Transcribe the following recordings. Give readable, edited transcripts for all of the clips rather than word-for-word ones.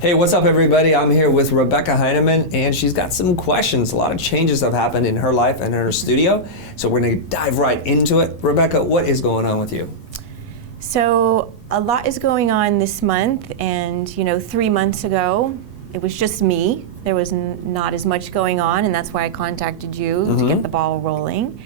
Hey, what's up everybody? I'm here with Rebecca Heinemann and she's got some questions. A lot of changes have happened in her life and in her studio. So we're gonna dive right into it. Rebecca, what is going on with you? So a lot is going on this month, and 3 months ago, it was just me. There was not as much going on, and that's why I contacted you to get the ball rolling.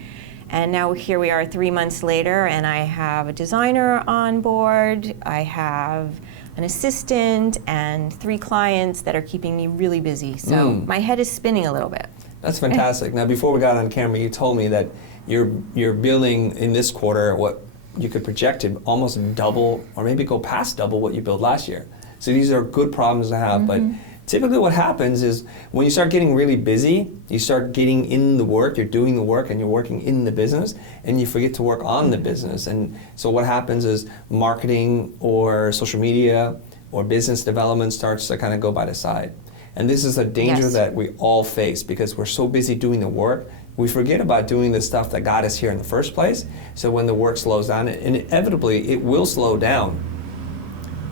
And now here we are 3 months later, and I have a designer on board, I have an assistant, and 3 clients that are keeping me really busy. So my head is spinning a little bit. That's fantastic. Now, before we got on camera, you told me that you're billing in this quarter what you could project to almost double, or maybe go past double what you billed last year. So these are good problems to have, but typically what happens is when you start getting really busy, you start getting in the work, you're doing the work and you're working in the business, and you forget to work on the business. And so what happens is marketing or social media or business development starts to kind of go by the side. And this is a danger that we all face because we're so busy doing the work, we forget about doing the stuff that got us here in the first place. So when the work slows down, and inevitably it will slow down,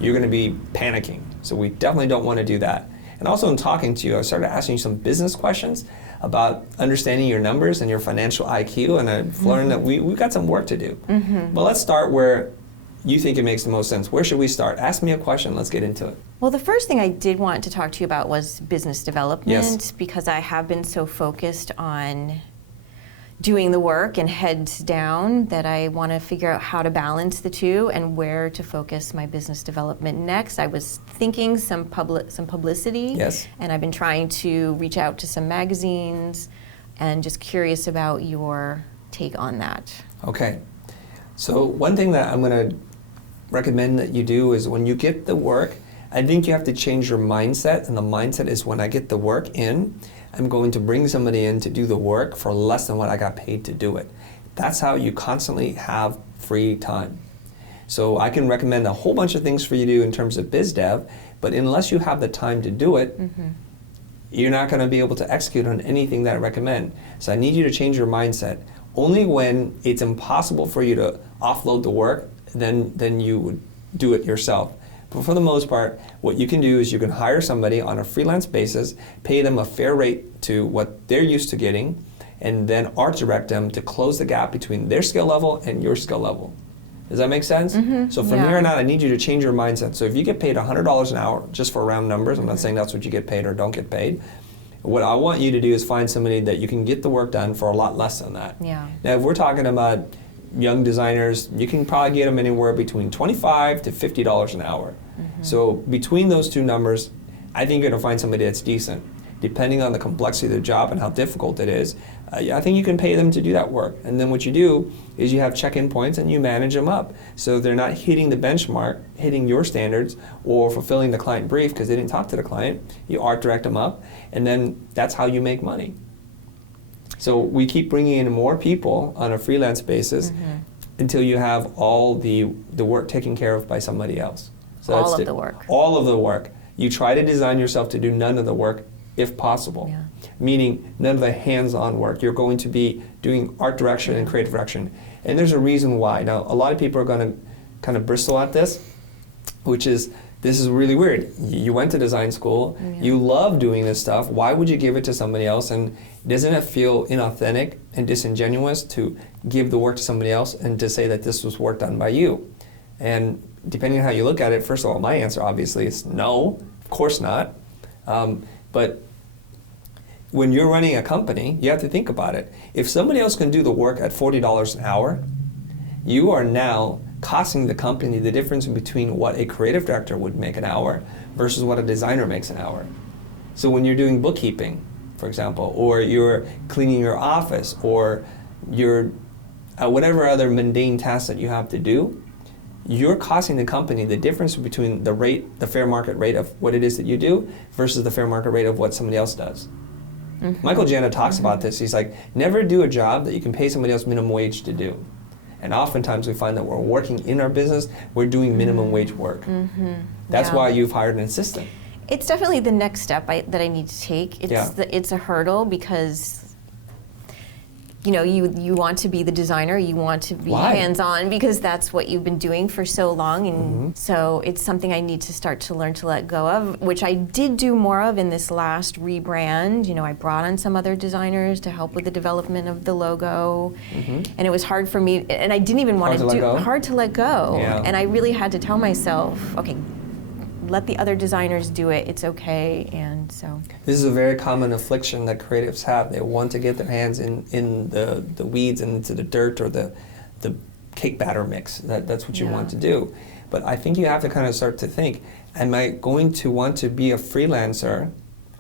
you're going to be panicking. So we definitely don't want to do that. And also in talking to you, I started asking you some business questions about understanding your numbers and your financial IQ, and I've learned that we've got some work to do. But let's start where you think it makes the most sense. Where should we start? Ask me a question, let's get into it. Well, the first thing I did want to talk to you about was business development, because I have been so focused on doing the work and heads down that I want to figure out how to balance the two and where to focus my business development next. I was thinking some publicity, and I've been trying to reach out to some magazines, and just curious about your take on that. Okay, so one thing that I'm going to recommend that you do is when you get the work, I think you have to change your mindset, and the mindset is when I get the work in, I'm going to bring somebody in to do the work for less than what I got paid to do it. That's how you constantly have free time. So I can recommend a whole bunch of things for you to do in terms of biz dev, but unless you have the time to do it, you're not going to be able to execute on anything that I recommend. So I need you to change your mindset. Only when it's impossible for you to offload the work, then you would do it yourself. But for the most part, what you can do is you can hire somebody on a freelance basis, pay them a fair rate to what they're used to getting, and then art direct them to close the gap between their skill level and your skill level. Does that make sense? So from here on out, I need you to change your mindset. So if you get paid $100 an hour, just for round numbers, I'm not saying that's what you get paid or don't get paid, what I want you to do is find somebody that you can get the work done for a lot less than that. Now if we're talking about young designers, you can probably get them anywhere between $25 to $50 an hour. So between those two numbers, I think you're going to find somebody that's decent. Depending on the complexity of the job and how difficult it is, I think you can pay them to do that work. And then what you do is you have check-in points and you manage them up. So they're not hitting the benchmark, hitting your standards, or fulfilling the client brief because they didn't talk to the client. You art direct them up, and then that's how you make money. So we keep bringing in more people on a freelance basis until you have all the work taken care of by somebody else. So all of the work. All of the work. You try to design yourself to do none of the work if possible, meaning none of the hands-on work. You're going to be doing art direction and creative direction. And there's a reason why. Now, a lot of people are going to kind of bristle at this, which is, this is really weird. You went to design school, you love doing this stuff, why would you give it to somebody else? And doesn't it feel inauthentic and disingenuous to give the work to somebody else and to say that this was work done by you? And depending on how you look at it, first of all, my answer obviously is no, of course not. But when you're running a company, you have to think about it. If somebody else can do the work at $40 an hour, you are now costing the company the difference between what a creative director would make an hour versus what a designer makes an hour. So when you're doing bookkeeping, for example, or you're cleaning your office, or you're whatever other mundane tasks that you have to do, you're costing the company the difference between the rate, the fair market rate of what it is that you do versus the fair market rate of what somebody else does. Michael Janda talks about this. He's like, never do a job that you can pay somebody else minimum wage to do. And oftentimes we find that we're working in our business, we're doing minimum wage work. That's why you've hired an assistant. It's definitely the next step that I need to take. It's a hurdle because you want to be the designer, you want to be Why? hands-on because that's what you've been doing for so long, and so it's something I need to start to learn to let go of, which I did do more of in this last rebrand. I brought on some other designers to help with the development of the logo, and it was hard for me, and I didn't even want to do hard to let go, and I really had to tell myself, okay, let the other designers do it, it's okay. And so this is a very common affliction that creatives have. They want to get their hands in the weeds and into the dirt or the cake batter mix. That's what you want to do. But I think you have to kind of start to think, am I going to want to be a freelancer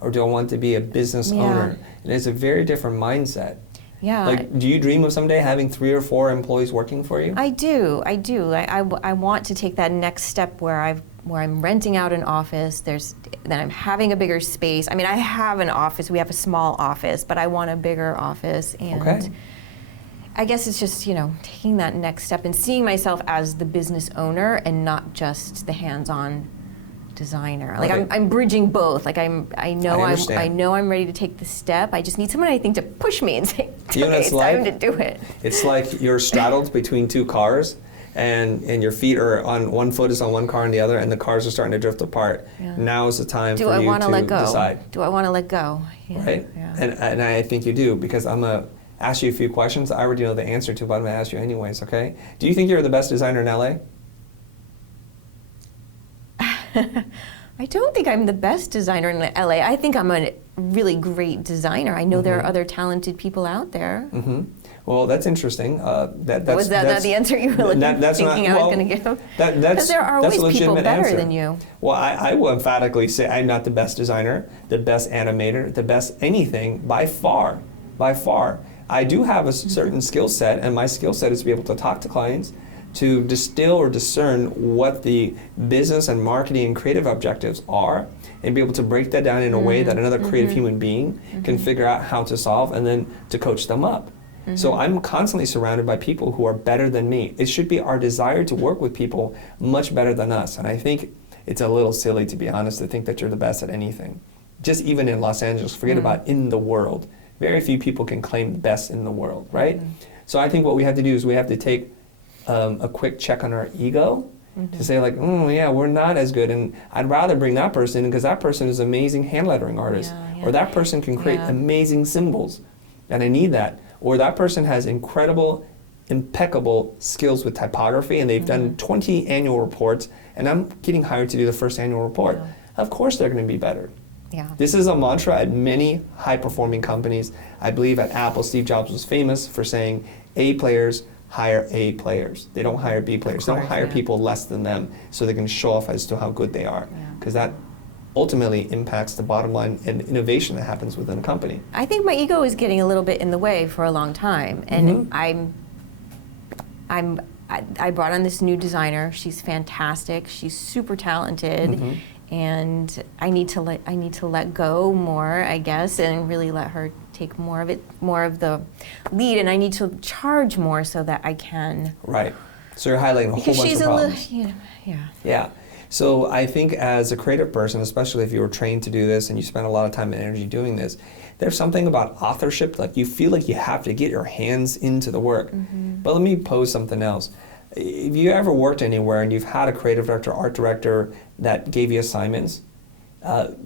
or do I want to be a business owner? And it's a very different mindset. Yeah. Like, do you dream of someday having 3 or 4 employees working for you? I do. I want to take that next step where I'm renting out an office. Then I'm having a bigger space. I mean, I have an office. We have a small office, but I want a bigger office. And I guess it's just taking that next step and seeing myself as the business owner and not just the hands-on designer. Like I'm bridging both. Like I know I'm ready to take the step. I just need someone, I think, to push me and say, okay, it's time to do it. It's like you're straddled between 2 cars. And your feet are on one foot is on one car and the other, and the cars are starting to drift apart. Yeah. Now is the time for you to decide. Do I want to let go? Yeah. Right? Yeah. And I think you do, because I'm going to ask you a few questions I already know the answer to, but I'm going to ask you anyways, okay? Do you think you're the best designer in LA? I don't think I'm the best designer in LA. I think I'm a really great designer. I know there are other talented people out there. Well, that's interesting. Was that not the answer you were thinking I was going to give? Because there are always people better than you. Well, I will emphatically say I'm not the best designer, the best animator, the best anything by far. By far. I do have a certain skill set, and my skill set is to be able to talk to clients, to distill or discern what the business and marketing and creative objectives are, and be able to break that down in a way that another creative human being can figure out how to solve, and then to coach them up. So I'm constantly surrounded by people who are better than me. It should be our desire to work with people much better than us. And I think it's a little silly, to be honest, to think that you're the best at anything. Just even in Los Angeles, forget about in the world. Very few people can claim the best in the world, right? So I think what we have to do is we have to take a quick check on our ego to say like, yeah, we're not as good, and I'd rather bring that person in because that person is an amazing hand lettering artist, or that person can create amazing symbols, and I need that. Or that person has incredible, impeccable skills with typography, and they've done 20 annual reports, and I'm getting hired to do the first annual report. Of course they're going to be better. This is a mantra at many high-performing companies. I believe at Apple, Steve Jobs was famous for saying A players hire A players. They don't hire B players. They don't hire people less than them so they can show off as to how good they are. Because that ultimately impacts the bottom line and innovation that happens within a company. I think my ego is getting a little bit in the way for a long time, and I brought on this new designer. She's fantastic. She's super talented, and I need to let go more, I guess, and really let her take more of the lead. And I need to charge more so that I can. Right. So you're highlighting a whole bunch of problems. Yeah. So I think as a creative person, especially if you were trained to do this and you spend a lot of time and energy doing this, there's something about authorship, like you feel like you have to get your hands into the work. But let me pose something else. If you ever worked anywhere and you've had a creative director, art director that gave you assignments,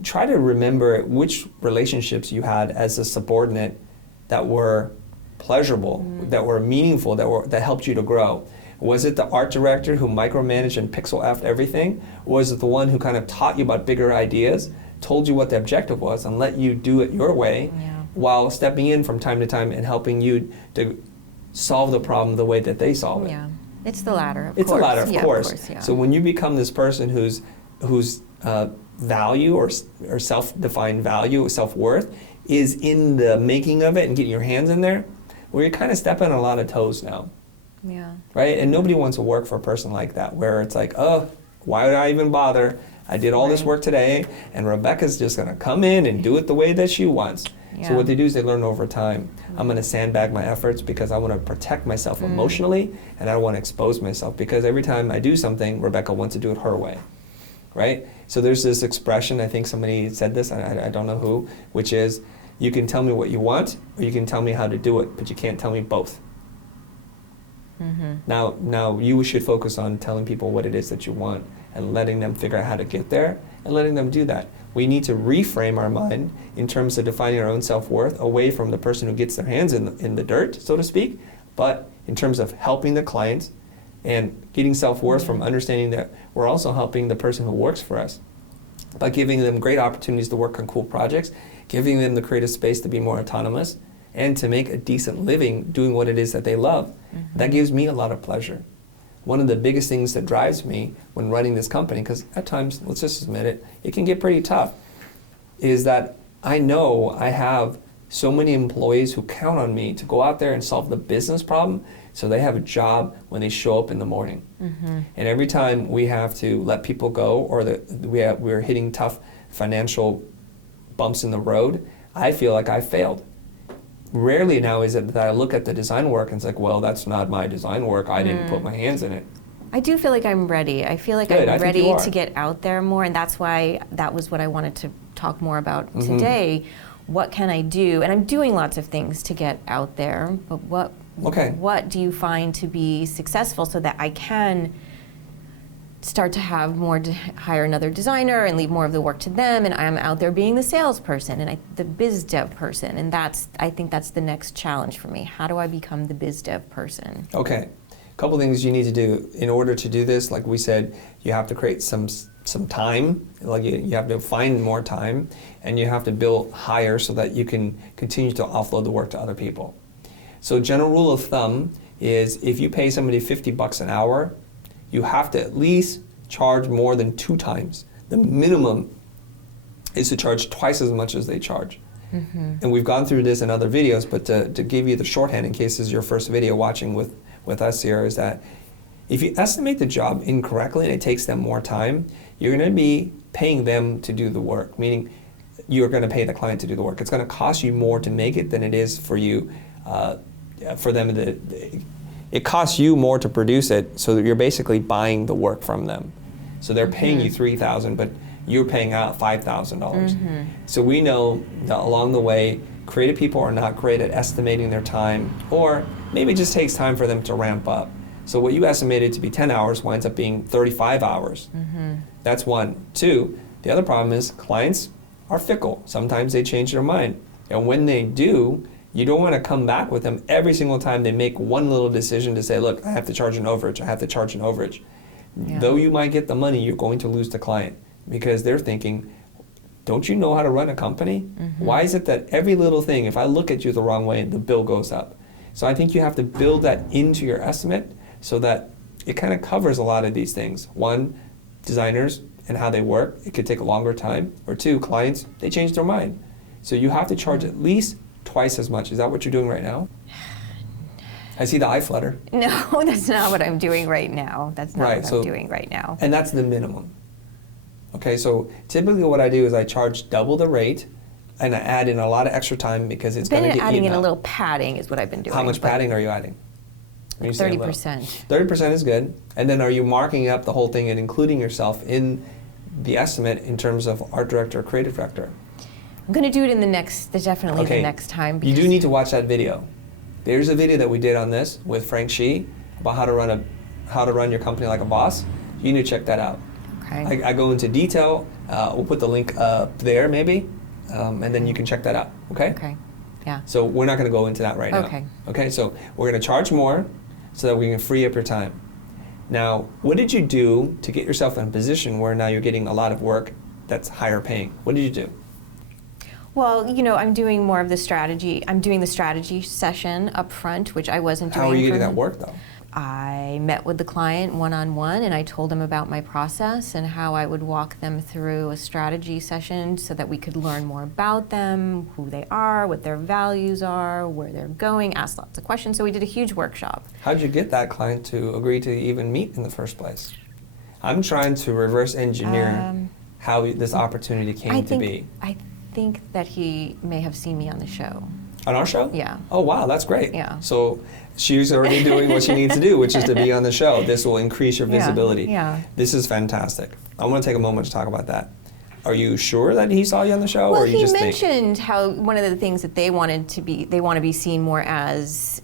try to remember which relationships you had as a subordinate that were pleasurable, that were meaningful, that helped you to grow. Was it the art director who micromanaged and pixel-effed everything? Or was it the one who kind of taught you about bigger ideas, told you what the objective was, and let you do it your way, while stepping in from time to time and helping you to solve the problem the way that they solve it? Yeah, it's the latter, of course. It's the latter, of course. Of course. So when you become this person whose value or self-defined value, self-worth, is in the making of it and getting your hands in there, well, you're kind of stepping on a lot of toes now. Right? And nobody wants to work for a person like that, where it's like, oh, why would I even bother? I did all this work today, and Rebecca's just going to come in and do it the way that she wants. So what they do is they learn over time. I'm going to sandbag my efforts because I want to protect myself emotionally, and I don't want to expose myself, because every time I do something, Rebecca wants to do it her way. Right? So there's this expression, I think somebody said this, I don't know who, which is, You can tell me what you want, or you can tell me how to do it, but you can't tell me both. Now you should focus on telling people what it is that you want and letting them figure out how to get there and letting them do that. We need to reframe our mind in terms of defining our own self-worth away from the person who gets their hands in the dirt, so to speak, but in terms of helping the clients and getting self-worth from understanding that we're also helping the person who works for us by giving them great opportunities to work on cool projects, giving them the creative space to be more autonomous, and to make a decent living doing what it is that they love. That gives me a lot of pleasure. One of the biggest things that drives me when running this company, because at times, let's just admit it can get pretty tough, is that I know I have so many employees who count on me to go out there and solve the business problem so they have a job when they show up in the morning. And every time we have to let people go or we're hitting tough financial bumps in the road, I feel like I failed. Rarely now is it that I look at the design work and it's like, well, that's not my design work. I didn't put my hands in it. I do feel like I'm ready. I feel like Good, I'm ready to get out there more, and that's why that was what I wanted to talk more about today. What can I do? And I'm doing lots of things to get out there, but what do you find to be successful so that I can start to have more, hire another designer and leave more of the work to them, and I'm out there being the salesperson and the biz dev person, and I think that's the next challenge for me. How do I become the biz dev person? Okay, a couple things you need to do in order to do this. Like we said, you have to create some time, like you have to find more time, and you have to build higher so that you can continue to offload the work to other people. So general rule of thumb is if you pay somebody $50 an hour, you have to at least charge more than 2 times. The minimum is to charge twice as much as they charge. And we've gone through this in other videos, but to give you the shorthand in case this is your first video watching with us here, is that if you estimate the job incorrectly and it takes them more time, you're going to be paying them to do the work, meaning you're going to pay the client to do the work. It's going to cost you more to make it than it is for you, for them to. It costs you more to produce it, so that you're basically buying the work from them. So they're paying you $3,000, but you're paying out $5,000. So we know that along the way, creative people are not great at estimating their time, or maybe it just takes time for them to ramp up. So what you estimated to be 10 hours winds up being 35 hours. That's one. 2, the other problem is clients are fickle. Sometimes they change their mind. And when they do, you don't want to come back with them every single time they make one little decision to say, look, I have to charge an overage, I have to charge an overage. Though you might get the money, you're going to lose the client because they're thinking, don't you know how to run a company? Why is it that every little thing, if I look at you the wrong way, the bill goes up? So I think you have to build that into your estimate so that it kind of covers a lot of these things. 1, designers and how they work, it could take a longer time. Or 2, clients, they change their mind. So you have to charge at least twice as much. Is that what you're doing right now? I see the eye flutter. No, that's not what I'm doing right now. That's not what I'm doing right now. And that's the minimum. Okay, so typically what I do is I charge double the rate and I add in a lot of extra time because it's going to get adding in up. a little padding is what I've been doing. How much padding are you adding? 30%. 30% is good. And then are you marking up the whole thing and including yourself in the estimate in terms of art director or creative director? I'm going to do it in the next time. You do need to watch that video. There's a video that we did on this with Frank Shee about how to run your company like a boss. You need to check that out. Okay. I go into detail. We'll put the link up there maybe, and then you can check that out. Okay? Okay. Yeah. So we're not going to go into that right now. Okay. Okay, so we're going to charge more so that we can free up your time. Now, what did you do to get yourself in a position where now you're getting a lot of work that's higher paying? What did you do? Well, I'm doing more of the strategy. I'm doing the strategy session up front, which I wasn't doing. How are you getting that work, though? I met with the client one-on-one, and I told them about my process and how I would walk them through a strategy session so that we could learn more about them, who they are, what their values are, where they're going, ask lots of questions. So we did a huge workshop. How did you get that client to agree to even meet in the first place? I'm trying to reverse engineer how this opportunity came to be. I think that he may have seen me on the show. On our show? Yeah. Oh, wow, that's great. Yeah. So she's already doing what she needs to do, which is to be on the show. This will increase your visibility. Yeah. This is fantastic. I want to take a moment to talk about that. Are you sure that he saw you on the show, Well, or you he just mentioned how one of the things that they want to be seen more as,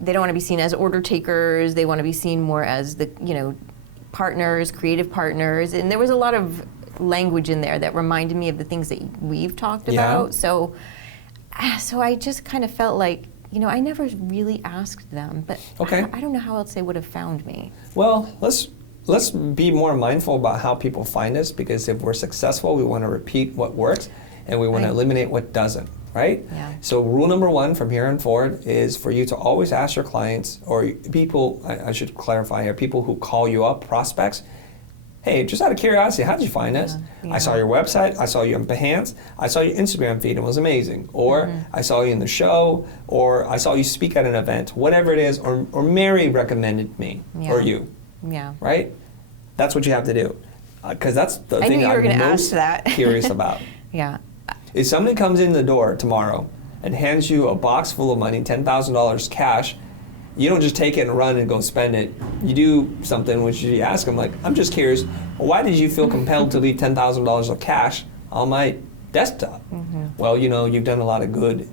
they don't want to be seen as order takers. They want to be seen more as the, partners, creative partners. And there was a lot of language in there that reminded me of the things that we've talked about. So I just kind of felt like, I never really asked them, but Okay. I don't know how else they would have found me. Well, let's be more mindful about how people find us, because if we're successful, we want to repeat what works and we want to eliminate what doesn't, right? Yeah. So rule number 1 from here on forward is for you to always ask your clients, or people, I should clarify here, people who call you up, prospects, hey, just out of curiosity, how did you find us? Yeah. I saw your website, I saw you on Behance, I saw your Instagram feed, it was amazing. Or I saw you in the show, or I saw you speak at an event, whatever it is, or Mary recommended me, or you. Yeah. Right? That's what you have to do. Because that's the I thing knew you were I'm gonna most ask that. curious about. Yeah. If somebody comes in the door tomorrow and hands you a box full of money, $10,000 cash, you don't just take it and run and go spend it. You do something which you ask them, like, I'm just curious, why did you feel compelled to leave $10,000 of cash on my desktop? Well, you've done a lot of good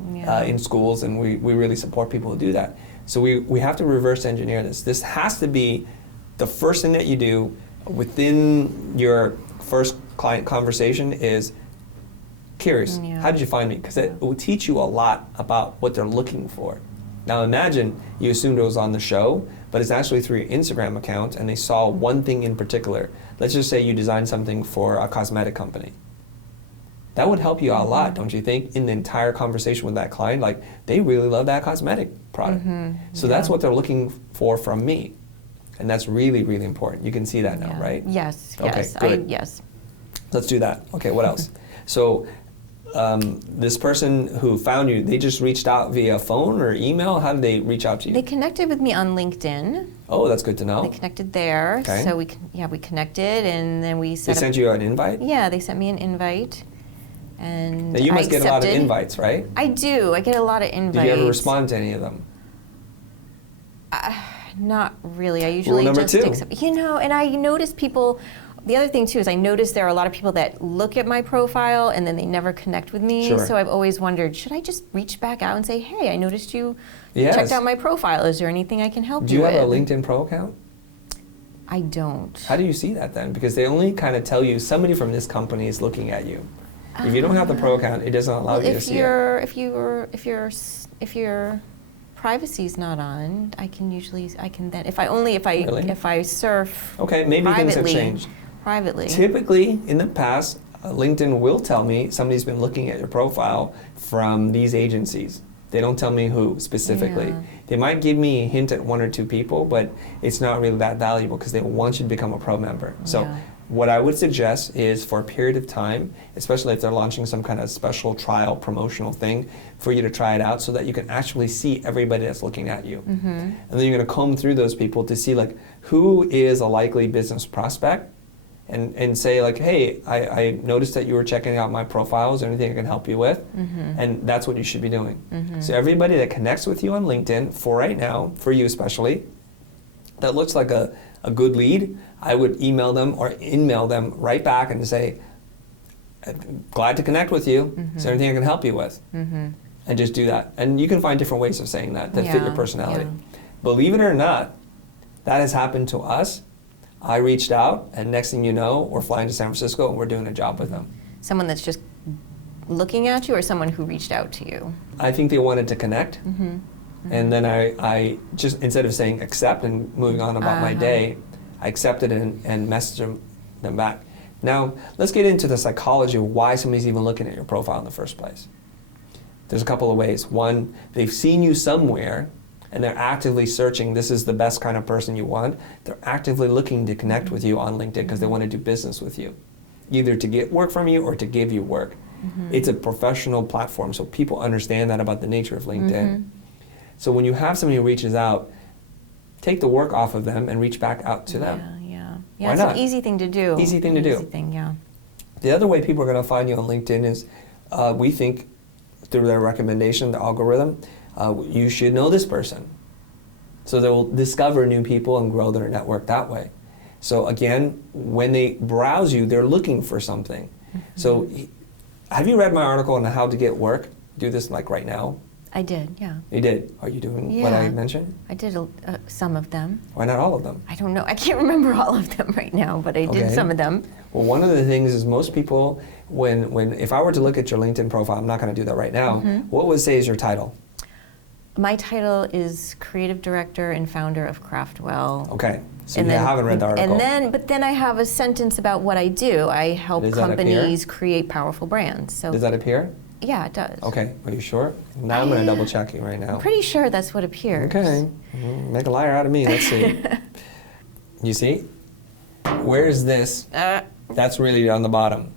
in schools, and we really support people who do that. So we have to reverse engineer this. This has to be the first thing that you do within your first client conversation is curious. How did you find me? Because it will teach you a lot about what they're looking for. Now imagine you assumed it was on the show, but it's actually through your Instagram account and they saw one thing in particular. Let's just say you designed something for a cosmetic company. That would help you out a lot, don't you think, in the entire conversation with that client? Like, they really love that cosmetic product. So that's what they're looking for from me. And that's really, really important. You can see that now, right? Yes, Okay, yes, good. yes. Let's do that. Okay, what else? So this person who found you, they just reached out via phone or email? How did they reach out to you? They connected with me on LinkedIn. Oh, that's good to know. They connected there. Okay. So we connected, and then we set They sent you an invite? Yeah, they sent me an invite. And Now you must get a lot of invites, right? I do. I get a lot of invites. Did you ever respond to any of them? Not really. I usually Rule number just 2. accept. And I notice people. The other thing too is I notice there are a lot of people that look at my profile and then they never connect with me. Sure. So I've always wondered, should I just reach back out and say, hey, I noticed you Yes. checked out my profile. Is there anything I can help Do you you with? have a LinkedIn Pro account? I don't. How do you see that then? Because they only kind of tell you somebody from this company is looking at you. If you don't have the Pro account, it doesn't allow you to see it. If your privacy's not on, I can then if I surf. Okay, maybe things have privately- changed. Privately. Typically, in the past, LinkedIn will tell me somebody's been looking at your profile from these agencies. They don't tell me who specifically. Yeah. They might give me a hint at 1 or 2 people, but it's not really that valuable because they want you to become a Pro member. So Yeah. what I would suggest is for a period of time, especially if they're launching some kind of special trial promotional thing, for you to try it out so that you can actually see everybody that's looking at you. And then you're going to comb through those people to see like who is a likely business prospect. And say like, hey, I noticed that you were checking out my profile. Is there anything I can help you with? And that's what you should be doing. So everybody that connects with you on LinkedIn, for right now, for you especially, that looks like a good lead, I would email them or in-mail them right back and say, I'm glad to connect with you. Is there anything I can help you with? And just do that. And you can find different ways of saying that fit your Yeah, personality. yeah. Believe it or not, that has happened to us. I reached out, and next thing you know, we're flying to San Francisco and we're doing a job with them. Someone that's just looking at you, or someone who reached out to you? I think they wanted to connect, and then I just, instead of saying accept and moving on about my day, I accepted and messaged them back. Now, let's get into the psychology of why somebody's even looking at your profile in the first place. There's a couple of ways. One, they've seen you somewhere, and they're actively searching, this is the best kind of person you want. They're actively looking to connect with you on LinkedIn because they want to do business with you, either to get work from you or to give you work. It's a professional platform, so people understand that about the nature of LinkedIn. So when you have somebody who reaches out, take the work off of them and reach back out to them. Yeah, Why it's not? an easy thing to do. Easy thing to do. Easy thing, yeah. The other way people are going to find you on LinkedIn is, we think, through their recommendation, the algorithm, you should know this person. So they will discover new people and grow their network that way. So again, when they browse you, they're looking for something. So have you read my article on how to get work? Do this like right now? I did, yeah. You did? Are you doing what I mentioned? I did some of them. Why not all of them? I don't know. I can't remember all of them right now, but I did some of them. Well, one of the things is most people, when if I were to look at your LinkedIn profile, I'm not going to do that right now, what would say is your title? My title is Creative Director and Founder of Craftwell. Okay, so you haven't read the article. But then I have a sentence about what I do. I help companies create powerful brands. So does that appear? Yeah, it does. Okay, are you sure? Now I'm going to double check you right now. I'm pretty sure that's what appears. Okay, make a liar out of me, let's see. You see? Where's this? That's really on the bottom.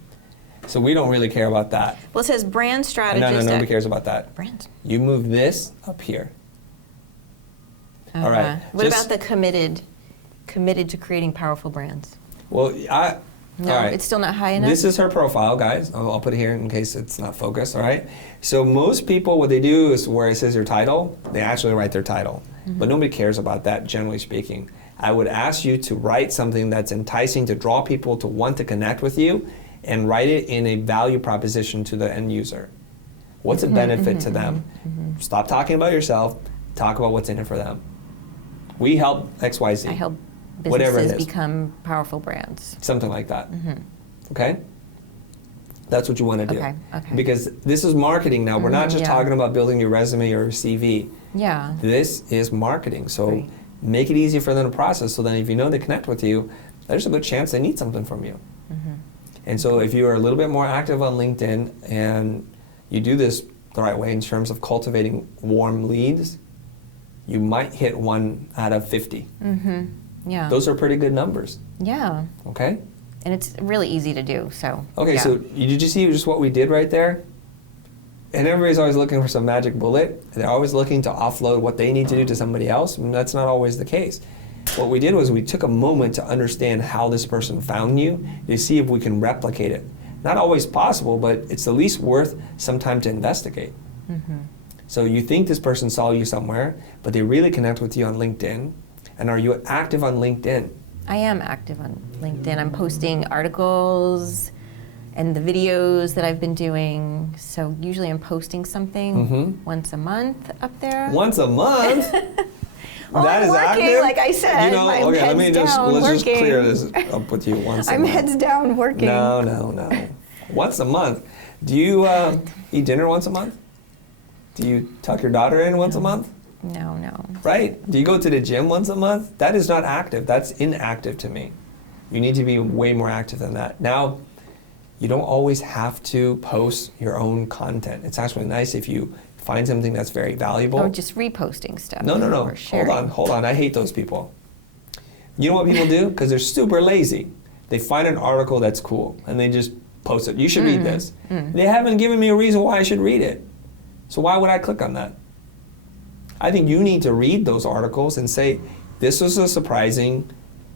So we don't really care about that. Well, it says brand strategist. No, nobody cares about that. Brand. You move this up here. All right. What about the committed to creating powerful brands? Well, No, all right. It's still not high enough? This is her profile, guys. I'll put it here in case it's not focused, all right? So most people, what they do is where it says their title, they actually write their title. But nobody cares about that, generally speaking. I would ask you to write something that's enticing to draw people to want to connect with you and write it in a value proposition to the end user. What's a benefit to them? Stop talking about yourself, talk about what's in it for them. We help XYZ. I help whatever it businesses is. become powerful brands. Something like that. Okay? That's what you want to do. Okay. Because this is marketing now. We're not just talking about building your resume or your CV. Yeah. This is marketing. So make it easy for them to process so then if you know they connect with you, there's a good chance they need something from you. And so if you are a little bit more active on LinkedIn and you do this the right way in terms of cultivating warm leads, you might hit 1 out of 50. Yeah. Those are pretty good numbers. Yeah. Okay? And it's really easy to do, so. Okay, so did you see just what we did right there? And everybody's always looking for some magic bullet. They're always looking to offload what they need to do to somebody else, and that's not always the case. What we did was we took a moment to understand how this person found you to see if we can replicate it. Not always possible, but it's at least worth some time to investigate. So you think this person saw you somewhere, but they really connect with you on LinkedIn. And are you active on LinkedIn? I am active on LinkedIn. I'm posting articles and the videos that I've been doing. So usually I'm posting something once a month up there. Once a month? Well, that I'm is working, active? like I said. You know, I'm okay, heads down let's just working. clear this up with you once a month. I'm heads down working. No. Once a month. Do you eat dinner once a month? Do you tuck your daughter in once a month? No. Right? Do you go to the gym once a month? That is not active. That's inactive to me. You need to be way more active than that. Now, you don't always have to post your own content. It's actually nice if you find something that's very valuable. Or just reposting stuff. No. Or sharing. Hold on. I hate those people. You know what people do? Because they're super lazy. They find an article that's cool and they just post it. You should read this. They haven't given me a reason why I should read it. So why would I click on that? I think you need to read those articles and say, this was a surprising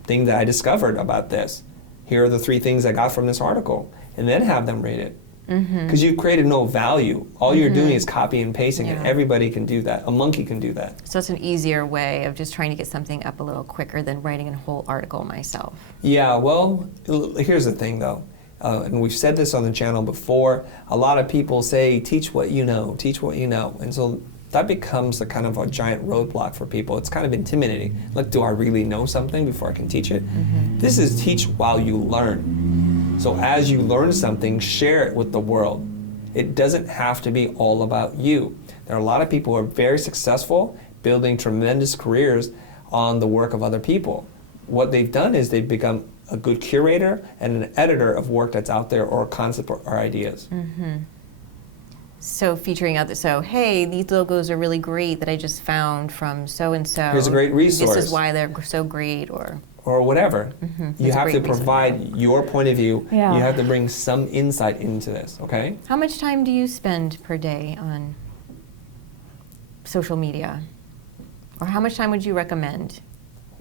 thing that I discovered about this. Here are the 3 things I got from this article. And then have them read it. Because you've created no value. All you're doing is copy and pasting it. Everybody can do that. A monkey can do that. So it's an easier way of just trying to get something up a little quicker than writing a whole article myself. Yeah, well, here's the thing though. And we've said this on the channel before. A lot of people say, teach what you know, teach what you know. And so that becomes a kind of a giant roadblock for people. It's kind of intimidating. Like, do I really know something before I can teach it? This is teach while you learn. So as you learn something, share it with the world. It doesn't have to be all about you. There are a lot of people who are very successful, building tremendous careers on the work of other people. What they've done is they've become a good curator and an editor of work that's out there or concept or ideas. So featuring others. So, hey, these logos are really great that I just found from so-and-so. Here's a great resource. This is why they're so great, or whatever. You have to great provide your point of view. Yeah. You have to bring some insight into this, okay? How much time do you spend per day on social media? Or how much time would you recommend?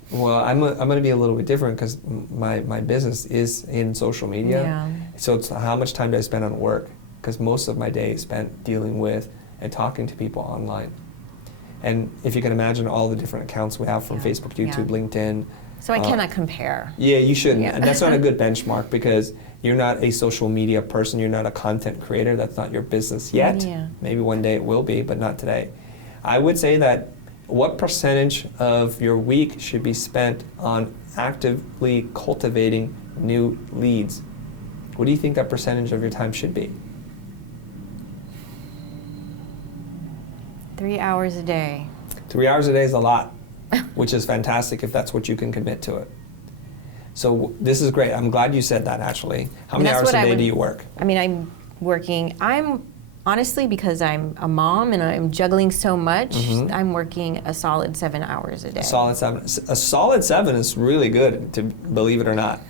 Well, I'm going to be a little bit different because my business is in social media. Yeah. So it's how much time do I spend on work? Because most of my day is spent dealing with and talking to people online. And if you can imagine all the different accounts we have from Facebook, YouTube, LinkedIn. So I cannot compare. Yeah, you shouldn't. Yeah. And that's not a good benchmark because you're not a social media person, you're not a content creator, that's not your business yet. Yeah. Maybe one day it will be, but not today. I would say that what percentage of your week should be spent on actively cultivating new leads? What do you think that percentage of your time should be? 3 hours a day. 3 hours a day is a lot, which is fantastic if that's what you can commit to it. So this is great. I'm glad you said that, actually. How many hours a day do you work? I mean, I'm honestly, because I'm a mom and I'm juggling so much, I'm working a solid 7 hours a day. A solid seven is really good, to believe it or not.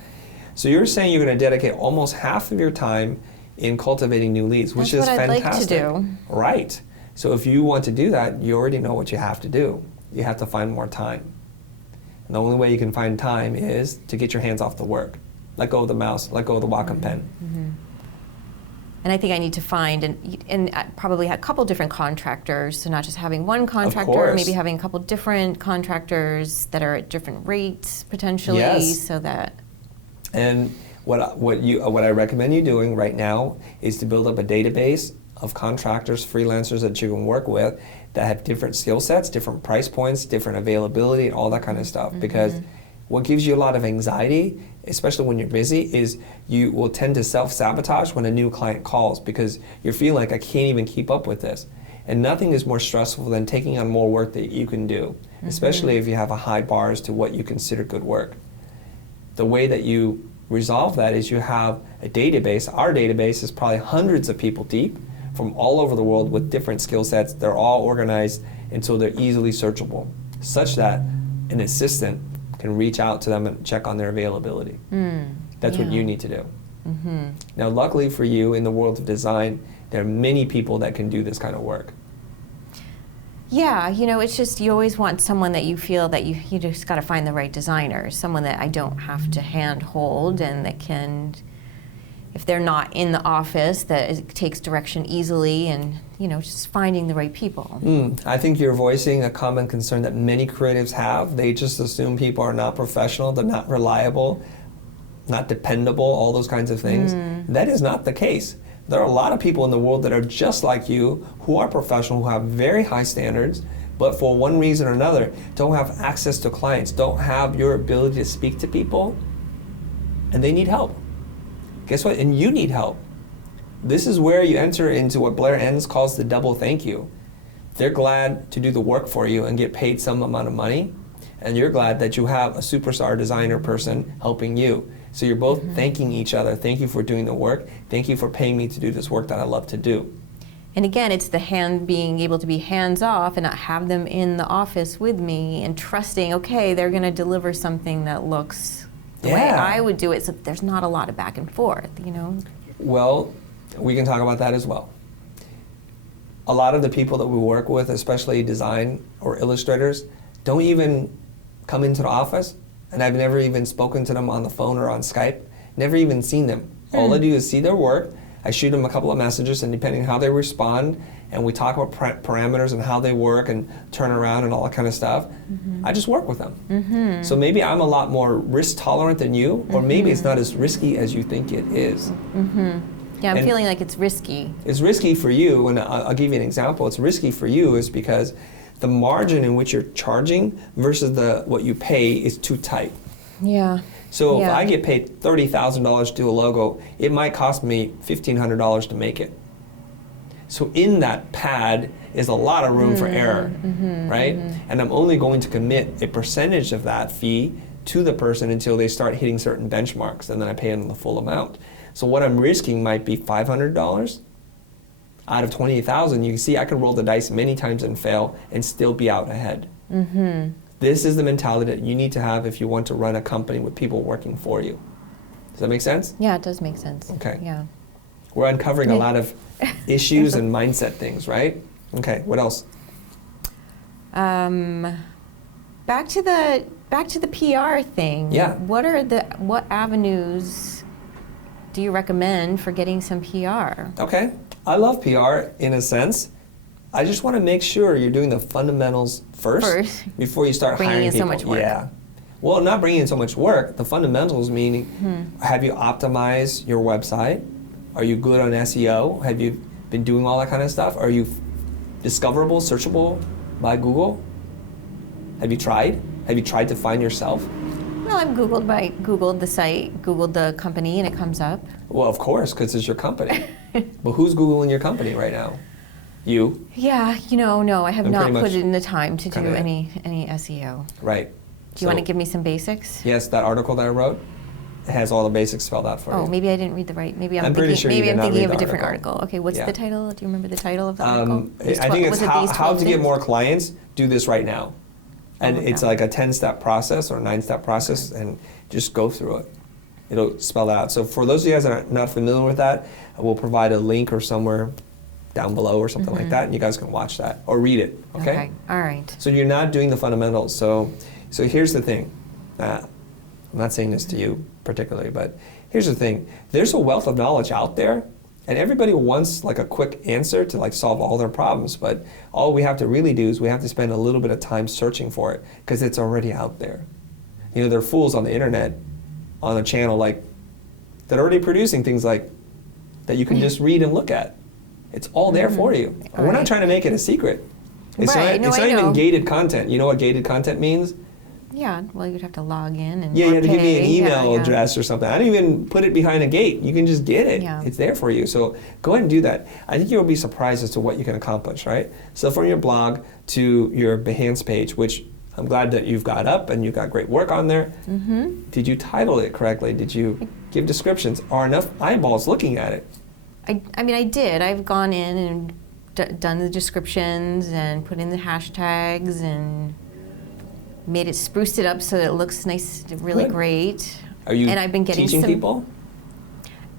So you're saying you're going to dedicate almost half of your time in cultivating new leads, which is fantastic. That's what I'd like to do. Right. So if you want to do that, you already know what you have to do. You have to find more time. And the only way you can find time is to get your hands off the work. Let go of the mouse, let go of the Wacom pen. And I think I need to find and probably a couple different contractors, so not just having one contractor, maybe having a couple different contractors that are at different rates potentially, so that. And what I recommend you doing right now is to build up a database of contractors, freelancers that you can work with that have different skill sets, different price points, different availability, and all that kind of stuff. Because what gives you a lot of anxiety, especially when you're busy, is you will tend to self-sabotage when a new client calls because you're feeling like, I can't even keep up with this. And nothing is more stressful than taking on more work that you can do, especially if you have a high bar as to what you consider good work. The way that you resolve that is you have a database. Our database is probably hundreds of people deep from all over the world with different skill sets. They're all organized until they're easily searchable, such that an assistant can reach out to them and check on their availability. That's what you need to do. Now, luckily for you, in the world of design, there are many people that can do this kind of work. Yeah, it's just you always want someone that you feel that you just got to find the right designer, someone that I don't have to hand hold and that can, if they're not in the office, that it takes direction easily and, just finding the right people. I think you're voicing a common concern that many creatives have. They just assume people are not professional, they're not reliable, not dependable, all those kinds of things. That is not the case. There are a lot of people in the world that are just like you, who are professional, who have very high standards, but for one reason or another, don't have access to clients, don't have your ability to speak to people, and they need help. Guess what? And you need help. This is where you enter into what Blair Enns calls the double thank you. They're glad to do the work for you and get paid some amount of money, and you're glad that you have a superstar designer person helping you. So you're both thanking each other. Thank you for doing the work. Thank you for paying me to do this work that I love to do. And again, it's the being able to be hands off and not have them in the office with me and trusting, okay, they're going to deliver something that looks the way I would do it. So there's not a lot of back and forth, Well, we can talk about that as well. A lot of the people that we work with, especially design or illustrators, don't even come into the office. And I've never even spoken to them on the phone or on Skype, never even seen them. All I do is see their work, I shoot them a couple of messages, and depending on how they respond, and we talk about parameters and how they work and turn around and all that kind of stuff, I just work with them. So maybe I'm a lot more risk tolerant than you, or maybe it's not as risky as you think it is. Yeah, I'm feeling like it's risky. It's risky for you, and I'll give you an example. It's risky for you is because the margin in which you're charging versus what you pay is too tight. Yeah. So if I get paid $30,000 to do a logo, it might cost me $1,500 to make it. So in that pad is a lot of room for error, right? And I'm only going to commit a percentage of that fee to the person until they start hitting certain benchmarks, and then I pay them the full amount. So what I'm risking might be $500 out of 20,000. You can see I can roll the dice many times and fail and still be out ahead. This is the mentality that you need to have if you want to run a company with people working for you. Does that make sense? Yeah, it does make sense. Okay. Yeah. We're uncovering a lot of issues and mindset things, right? Okay, what else? Back to the PR thing. Yeah. What avenues do you recommend for getting some PR? Okay. I love PR in a sense. I just want to make sure you're doing the fundamentals first before you start bringing hiring in people. So much work. Yeah. Well, not bringing in so much work. The fundamentals meaning, have you optimized your website? Are you good on SEO? Have you been doing all that kind of stuff? Are you discoverable, searchable by Google? Have you tried? Have you tried to find yourself? Well, I've Googled the site, Googled the company, and it comes up. Well, of course, because it's your company. But who's Googling your company right now? You? Yeah, no, I have And not pretty put much in the time to do kinda- any SEO. Right. Do you want to give me some basics? Yes, that article that I wrote, it has all the basics spelled out for you. Oh, maybe I didn't read the right. Maybe I'm pretty sure you did not thinking read of a the different article. article. Okay, what's Yeah. the title? Do you remember the title of the article? I think it's how to get things? more clients, do this right now. And it's like a 10-step process or a 9-step process, and just go through it. It'll spell it out. So for those of you guys that are not familiar with that, we'll provide a link or somewhere down below or something like that, and you guys can watch that or read it, okay? All right. So you're not doing the fundamentals. So here's the thing. I'm not saying this to you particularly, but here's the thing. There's a wealth of knowledge out there, and everybody wants like a quick answer to like solve all their problems, but all we have to really do is we have to spend a little bit of time searching for it because it's already out there. There are fools on the internet, on a channel like, that are already producing things like, that you can just read and look at. It's all there for you. And we're not trying to make it a secret. It's Right. not, it's No, I not even know. gated content. You know what gated content means? Yeah, well, you'd have to log in and Yeah, you have to give me an pay. email Yeah. address or something. I don't even put it behind a gate. You can just get it. Yeah. It's there for you. So go ahead and do that. I think you'll be surprised as to what you can accomplish, right? So from your blog to your Behance page, which I'm glad that you've got up and you've got great work on there. Did you title it correctly? Did you give descriptions? Are enough eyeballs looking at it? I mean, I did. I've gone in and done the descriptions and put in the hashtags and made it, spruced it up so that it looks nice, really Good. great. Are you And I've been getting teaching some, people?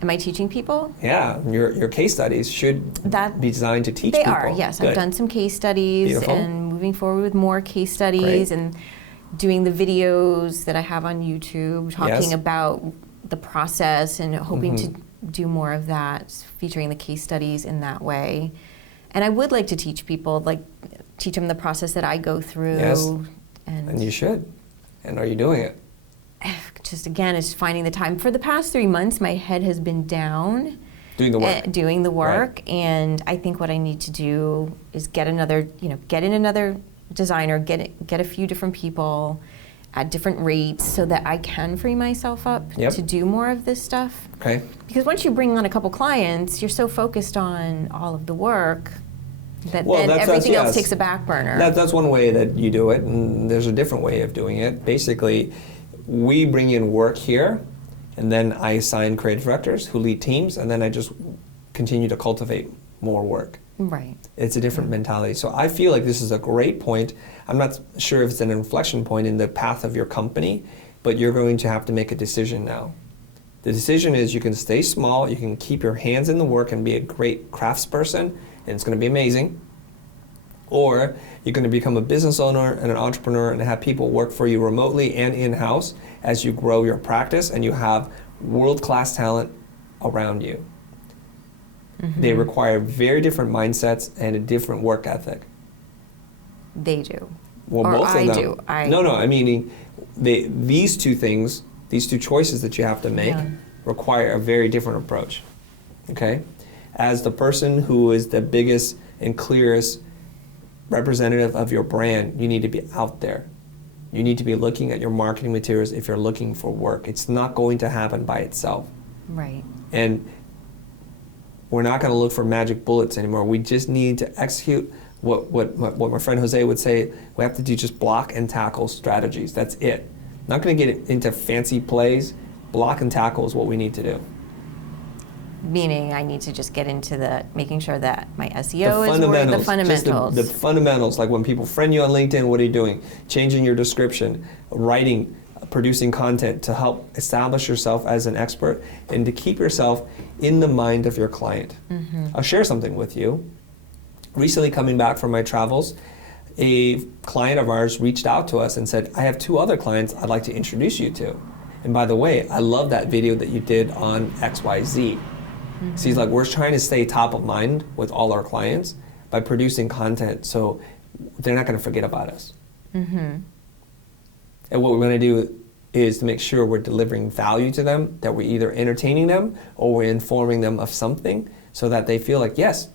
Am I teaching people? Yeah, your case studies should That- be designed to teach They people. are, yes. Good. I've done some case studies Beautiful. and moving forward with more case studies Great. and doing the videos that I have on YouTube talking Yes. about the process and hoping to do more of that, featuring the case studies in that way. And I would like to teach people, like teach them the process that I go through. Yes. And you should. And are you doing it? Just again, is finding the time. For the past 3 months, my head has been down. Doing the work. Doing the work, Right. and I think what I need to do is get in another designer, get a few different people at different rates so that I can free myself up Yep. to do more of this stuff. Okay. Because once you bring on a couple clients, you're so focused on all of the work that Well, then that's- everything else yes. takes a back burner. That's one way that you do it, and there's a different way of doing it. Basically, we bring in work here, and then I assign creative directors who lead teams, and then I just continue to cultivate more work. Right. It's a different mentality. So I feel like this is a great point. I'm not sure if it's an inflection point in the path of your company, but you're going to have to make a decision now. The decision is you can stay small, you can keep your hands in the work and be a great craftsperson, and it's going to be amazing. Or you're going to become a business owner and an entrepreneur and have people work for you remotely and in-house as you grow your practice and you have world-class talent around you. They require very different mindsets and a different work ethic. They do. Well, Or both I of them. do. No, I mean, these two things, these two choices that you have to make Yeah. require a very different approach, okay? As the person who is the biggest and clearest representative of your brand, you need to be out there. You need to be looking at your marketing materials if you're looking for work. It's not going to happen by itself. Right. And we're not going to look for magic bullets anymore. We just need to execute what my friend Jose would say. We have to do just block and tackle strategies. That's it. Not going to get into fancy plays. Block and tackle is what we need to do. Meaning I need to just get into making sure that my SEO The is working, the fundamentals. Just the fundamentals, like when people friend you on LinkedIn, what are you doing? Changing your description, writing, producing content to help establish yourself as an expert and to keep yourself in the mind of your client. I'll share something with you. Recently coming back from my travels, a client of ours reached out to us and said, I have 2 other clients I'd like to introduce you to. And by the way, I love that video that you did on XYZ. So he's like, we're trying to stay top of mind with all our clients by producing content so they're not going to forget about us. And what we're going to do is to make sure we're delivering value to them, that we're either entertaining them or we're informing them of something so that they feel like, yes,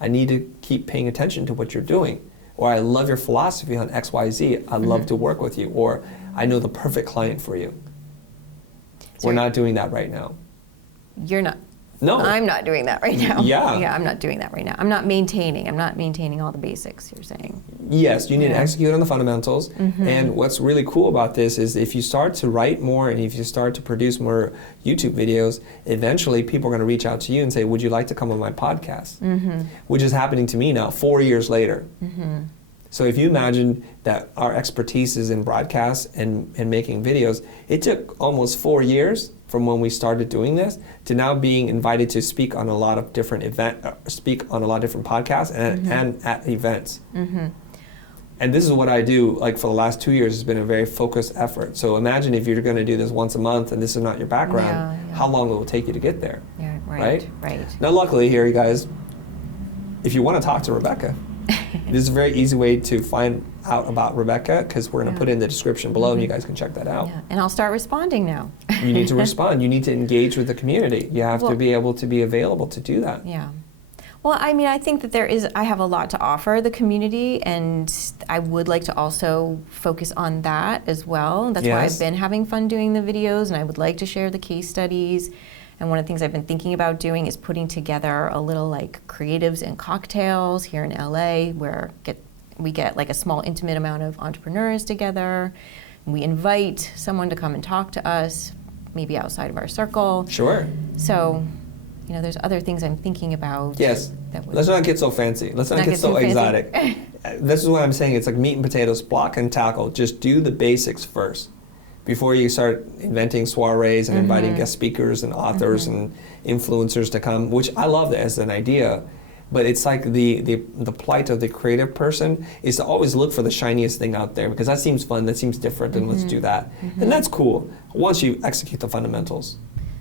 I need to keep paying attention to what you're doing. Or I love your philosophy on XYZ. I'd love to work with you. Or I know the perfect client for you. So we're not doing that right now. You're not. No. I'm not doing that right now. Yeah. Yeah, I'm not doing that right now. I'm not maintaining all the basics, you're saying. Yes, you need to execute on the fundamentals. And what's really cool about this is if you start to write more and if you start to produce more YouTube videos, eventually people are going to reach out to you and say, would you like to come on my podcast? Which is happening to me now 4 years later. So if you imagine that our expertise is in broadcast and making videos, it took almost 4 years from when we started doing this to now being invited to speak on a lot of different podcasts and at events. And this is what I do, like for the last 2 years, it's been a very focused effort. So imagine if you're going to do this once a month and this is not your background, how long it will take you to get there. Yeah, right? Right. Now luckily here, you guys, if you want to talk to Rebecca, this is a very easy way to find out about Rebecca because we're going to put it in the description below and you guys can check that out. Yeah. And I'll start responding now. You need to respond. You need to engage with the community. You have to be able to be available to do that. Yeah. Well, I mean, I think that I have a lot to offer the community, and I would like to also focus on that as well. That's why I've been having fun doing the videos, and I would like to share the case studies. And one of the things I've been thinking about doing is putting together a little like creatives and cocktails here in LA where we get like a small intimate amount of entrepreneurs together. We invite someone to come and talk to us, maybe outside of our circle. Sure. So, there's other things I'm thinking about. Yes. Let's not get so fancy. Let's not get so exotic. This is what I'm saying. It's like meat and potatoes, block and tackle. Just do the basics first before you start inventing soirees and inviting guest speakers and authors and influencers to come, which I love that as an idea. But it's like the plight of the creative person is to always look for the shiniest thing out there because that seems fun, that seems different, and let's do that. And that's cool once you execute the fundamentals.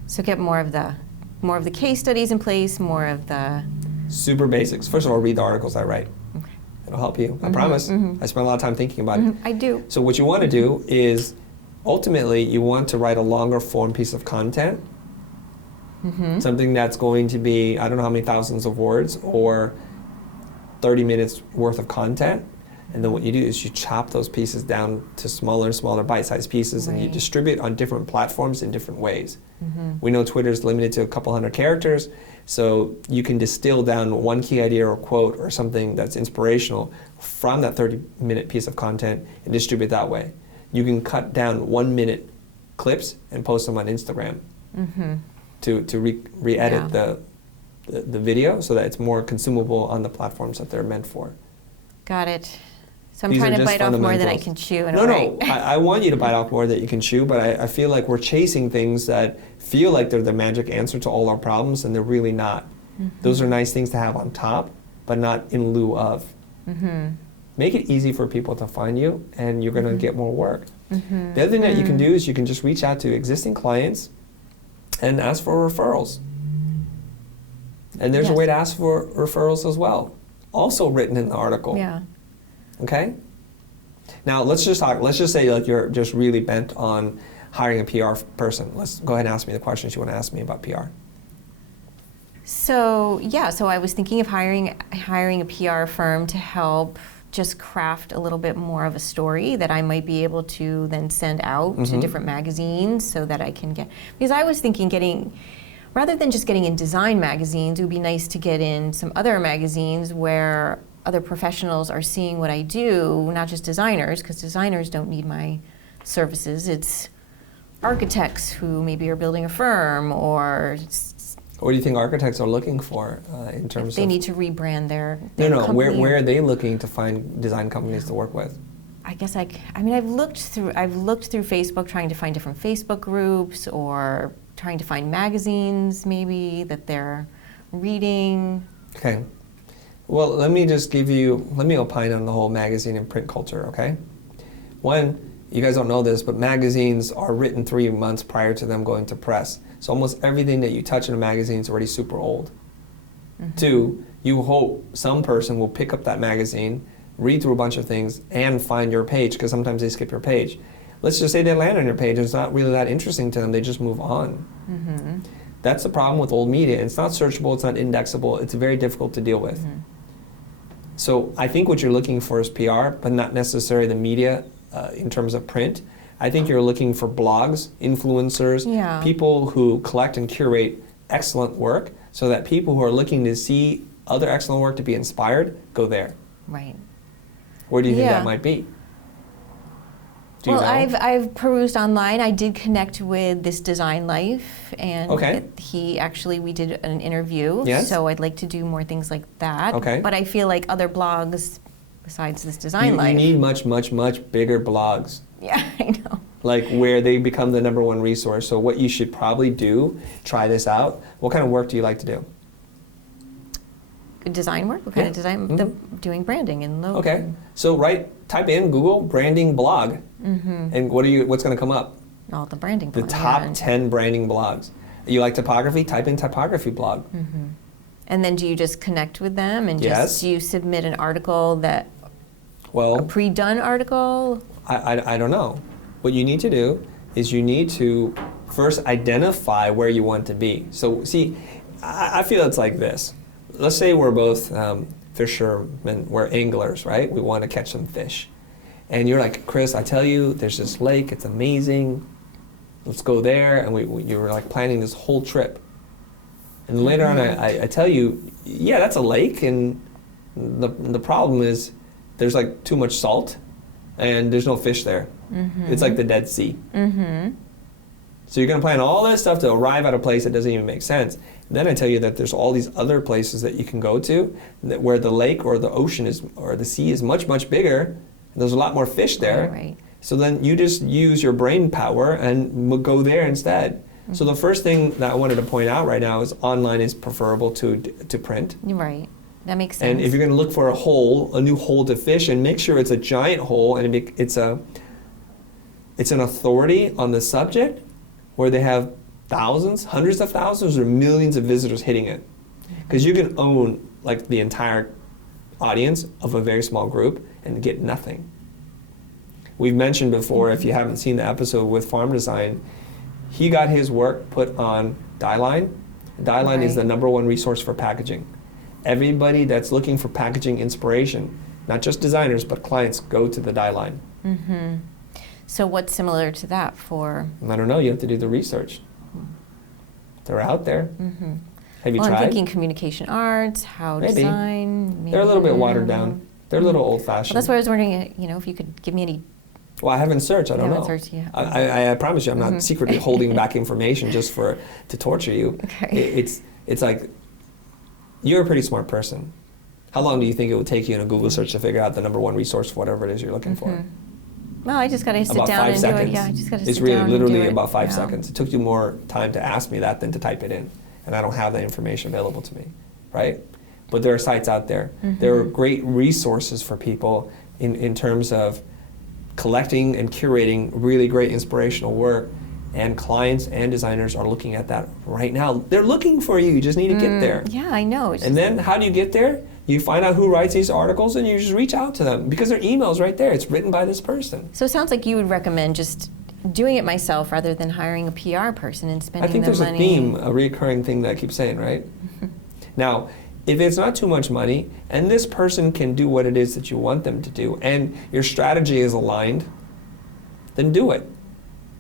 So get more of the case studies in place, more of the super basics. First of all, read the articles I write. Okay. It'll help you. I promise. I spend a lot of time thinking about it. I do. So what you want to do is ultimately you want to write a longer form piece of content. Something that's going to be, I don't know how many thousands of words or 30 minutes worth of content. And then what you do is you chop those pieces down to smaller and smaller bite-sized pieces and you distribute on different platforms in different ways. We know Twitter is limited to a couple hundred characters, so you can distill down one key idea or quote or something that's inspirational from that 30-minute piece of content and distribute that way. You can cut down 1 minute clips and post them on Instagram to re-edit the video so that it's more consumable on the platforms that they're meant for. Got it. So I'm trying to bite off more than I can chew in a way. No, I want you to bite off more than you can chew, but I feel like we're chasing things that feel like they're the magic answer to all our problems, and they're really not. Those are nice things to have on top, but not in lieu of. Make it easy for people to find you, and you're going to get more work. The other thing that you can do is you can just reach out to existing clients and ask for referrals. And there's a way to ask for referrals as well, also written in the article. Yeah. Okay? Now let's just say like you're just really bent on hiring a PR person. Let's go ahead and ask me the questions you want to ask me about PR. So I was thinking of hiring a PR firm to help just craft a little bit more of a story that I might be able to then send out to different magazines so that I can get, because I was thinking rather than just getting in design magazines, it would be nice to get in some other magazines where other professionals are seeing what I do, not just designers, because designers don't need my services. It's architects who maybe are building a firm or... What do you think architects are looking for in terms of... They need to rebrand their No, company. where are they looking to find design companies to work with? I guess I've looked through Facebook trying to find different Facebook groups or trying to find magazines maybe that they're reading. Okay. Well, let me opine on the whole magazine and print culture, okay? One, you guys don't know this, but magazines are written 3 months prior to them going to press. So almost everything that you touch in a magazine is already super old. 2, you hope some person will pick up that magazine, read through a bunch of things, and find your page, because sometimes they skip your page. let's just say they land on your page and it's not really that interesting to them, they just move on. Mm-hmm. That's the problem with old media. It's not searchable, it's not indexable, it's very difficult to deal with. Mm-hmm. So I think what you're looking for is PR, but not necessarily the media in terms of print. I think you're looking for blogs, influencers, people who collect and curate excellent work so that people who are looking to see other excellent work to be inspired go there. Right. Where do you think that might be? Well, I've perused online. I did connect with this Design Life, and we did an interview. Yes. So I'd like to do more things like that. Okay. But I feel like other blogs besides this Design Life. You need much, much, much bigger blogs. Yeah, I know. Like where they become the #1 resource. So what you should probably do, try this out. What kind of work do you like to do? Design work? What kind of design? Doing branding and logo. Okay. So type in Google branding blog. And what's going to come up? All the branding blogs. The top 10 branding blogs. You like typography? Type in typography blog. And then do you just connect with them and do you submit an article a pre-done article? I don't know. What you need to do is you need to first identify where you want to be. So see, I feel it's like this. Let's say we're both fishermen, we're anglers, right? We want to catch some fish. And you're like, Chris, I tell you, there's this lake, it's amazing. Let's go there. And you were like planning this whole trip. And later on, I tell you, yeah, that's a lake. And the problem is there's like too much salt and there's no fish there. It's like the Dead Sea. So you're going to plan all that stuff to arrive at a place that doesn't even make sense. And then I tell you that there's all these other places that you can go to where the lake or the ocean or the sea is much, much bigger. And there's a lot more fish there. Right. So then you just use your brain power and go there instead. So the first thing that I wanted to point out right now is online is preferable to print. Right. That makes sense. And if you're going to look for a new hole to fish, and make sure it's a giant hole and it's an authority on the subject where they have thousands, hundreds of thousands, or millions of visitors hitting it. Because you can own like the entire audience of a very small group and get nothing. We've mentioned before, if you haven't seen the episode with Farm Design, he got his work put on Dieline. Dieline is the #1 resource for packaging. Everybody that's looking for packaging inspiration, not just designers, but clients, go to the Dieline. So what's similar to that for? I don't know, you have to do the research. They're out there. Have you tried? I'm thinking communication arts, design. Maybe. They're a little bit watered down. They're a little old-fashioned. Well, that's why I was wondering, if you could give me any. Well, I haven't searched. I don't know. Searched, yeah. I promise you, I'm not secretly holding back information just to torture you. Okay. It's like, you're a pretty smart person. How long do you think it would take you in a Google search to figure out the #1 resource for whatever it is you're looking for? Well, I just got to sit about down 5 and seconds. do it. Yeah, I just got to It's sit really down literally and do it. about 5 seconds. It took you more time to ask me that than to type it in. And I don't have that information available to me, right? But there are sites out there. There are great resources for people in terms of collecting and curating really great inspirational work, and clients and designers are looking at that right now. They're looking for you. You just need to get there. Yeah, I know. And then how do you get there? You find out who writes these articles and you just reach out to them because their email's right there. It's written by this person. So it sounds like you would recommend just doing it myself rather than hiring a PR person and spending the money. I think there's a theme, a recurring thing that I keep saying, right? Now, if it's not too much money and this person can do what it is that you want them to do and your strategy is aligned, then do it.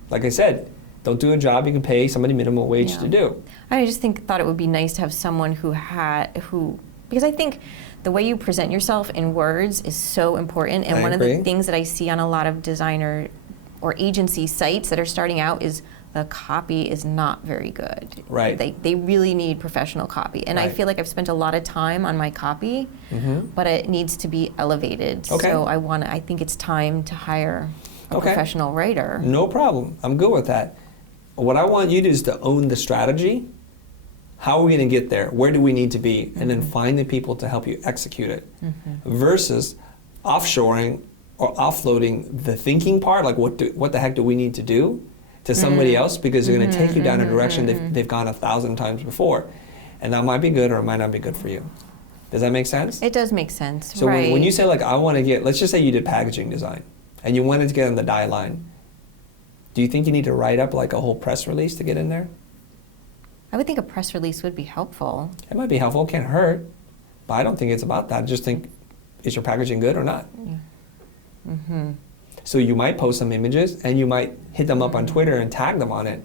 Like I said, don't do a job you can pay somebody minimum wage to do. I just thought it would be nice to have someone who because I think the way you present yourself in words is so important. And one of the things that I see on a lot of designer or agency sites that are starting out is the copy is not very good. Right. They really need professional copy. And I feel like I've spent a lot of time on my copy, but it needs to be elevated. So I think it's time to hire a professional writer. No problem. I'm good with that. What I want you to do is to own the strategy. How are we going to get there? Where do we need to be? And then find the people to help you execute it. Versus offshoring or offloading the thinking part, like what the heck do we need to do, to somebody else, because they're going to take you down a direction they've gone 1,000 times before. And that might be good or it might not be good for you. Does that make sense? It does make sense, So when you say, like, I want to get, let's just say you did packaging design and you wanted to get on the Dieline, Do you think you need to write up like a whole press release to get in there? I would think a press release would be helpful. It might be helpful, can't hurt, but I don't think it's about that. I just think, is your packaging good or not? Yeah. Mm-hmm. So you might post some images and you might hit them up on Twitter and tag them on it.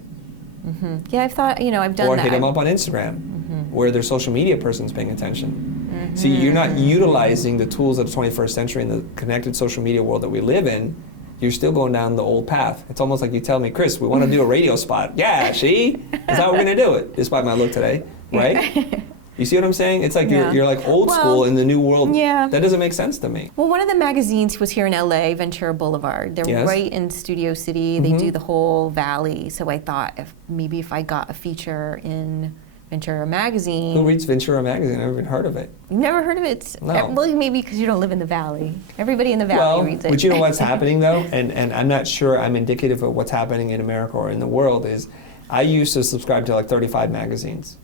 Mm-hmm. Yeah, I've thought, I've done or that. Or hit them up on Instagram, where their social media person's paying attention. See, you're not utilizing the tools of the 21st century in the connected social media world that we live in. You're still going down the old path. It's almost like you tell me, Chris, we want to do a radio spot. Yeah, see? That's how we're going to do it, despite my look today, right? You see what I'm saying? It's like you're like old school in the new world. Yeah. That doesn't make sense to me. Well, one of the magazines was here in LA, Ventura Boulevard. They're right in Studio City. They do the whole valley. So I thought if I got a feature in Ventura Magazine. Who reads Ventura Magazine? I've never even heard of it. You've never heard of it? No. Well, maybe because you don't live in the valley. Everybody in the valley reads it. But you know what's happening though? And I'm not sure I'm indicative of what's happening in America or in the world is I used to subscribe to like 35 magazines.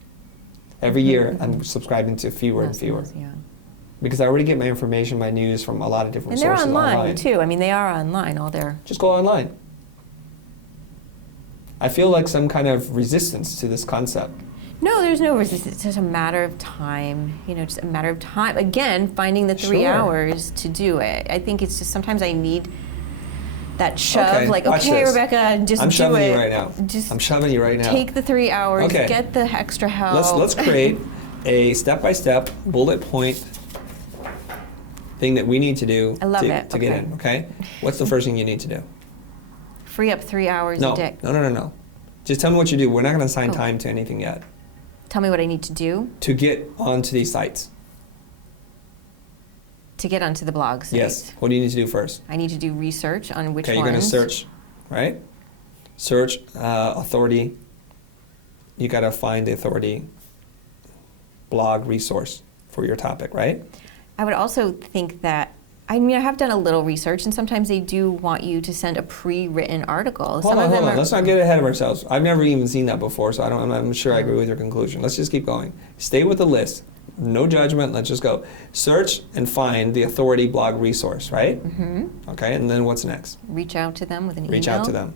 Every year, I'm subscribing to fewer and fewer. Yeah. Because I already get my information, my news from a lot of different sources And they're online too. I mean, they are online, all their... Just go online. I feel like some kind of resistance to this concept. No, there's no resistance. It's just a matter of time. Just a matter of time. Again, finding the 3 hours to do it. I think it's just sometimes I need that shove, okay, Rebecca, just do it. I'm shoving you right now. I'm shoving you right now. Take the 3 hours, get the extra help. Let's create a step-by-step, bullet point thing that we need to do to get in, okay? What's the first thing you need to do? Free up 3 hours a day. No. Just tell me what you do. We're not going to assign time to anything yet. Tell me what I need to do? To get onto these sites. To get onto the blog site. Yes. What do you need to do first? I need to do research on which ones. Okay, you're going to search, right? Search authority. You got to find the authority blog resource for your topic, right? I would also think that, I have done a little research, and sometimes they do want you to send a pre-written article. Hold on. Let's not get ahead of ourselves. I've never even seen that before, so I'm not sure I agree with your conclusion. Let's just keep going. Stay with the list. No judgment. Let's just go. Search and find the authority blog resource, right? Mm-hmm. Okay, and then what's next? Reach out to them with an email. Reach out to them.